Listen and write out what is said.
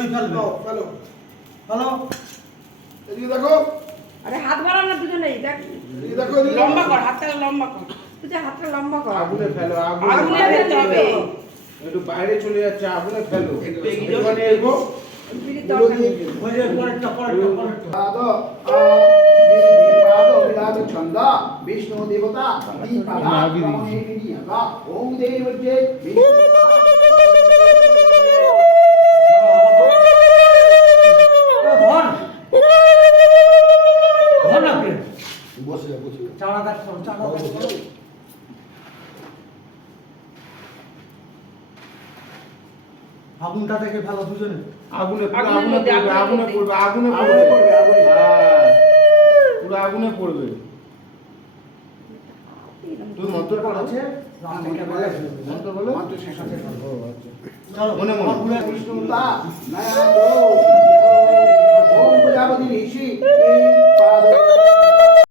কই ফেলবে? ফেলো ফেলো। এদিকে দেখো আরে হাত বাড়াও না দুজনেই দেখ। এদিকে দেখো এদিকে লম্বা কর, হাতটা লম্বা কর। তুই যে হাতটা লম্বা কর। আগুনে ফেলো আগুনে ফেলতে হবে। একটু বাইরে চলে যাচ্ছে আগুনে ফেলো একটু এখানে এগো বিড়ির দরকার নেই। ওই যে পরেরটা। পাদ বিরাজ ছন্দ বিষ্ণু দেবতা দীপাদা ব্রহ্মণে বিনিয়োগা ওম দেবজ্জে বসে বসে চাড়া কাট করো, চাড়া কাট করো। আগুনটা থেকে ফেলো দুজনে। আগুনে আগুনের মধ্যে, আগুনে পড়বে আগুনে আগুনে পড়বে পড়বে, আগুনে। হ্যাঁ পুরো আগুনে পড়বে তুই মন্ত্র পড়াচ্ছে মন্ত্র বলো মন্ত্র শেষ হচ্ছে। ও আচ্ছা চলো মনে মনে। ঘুরে বিষ্ণুতা নয়া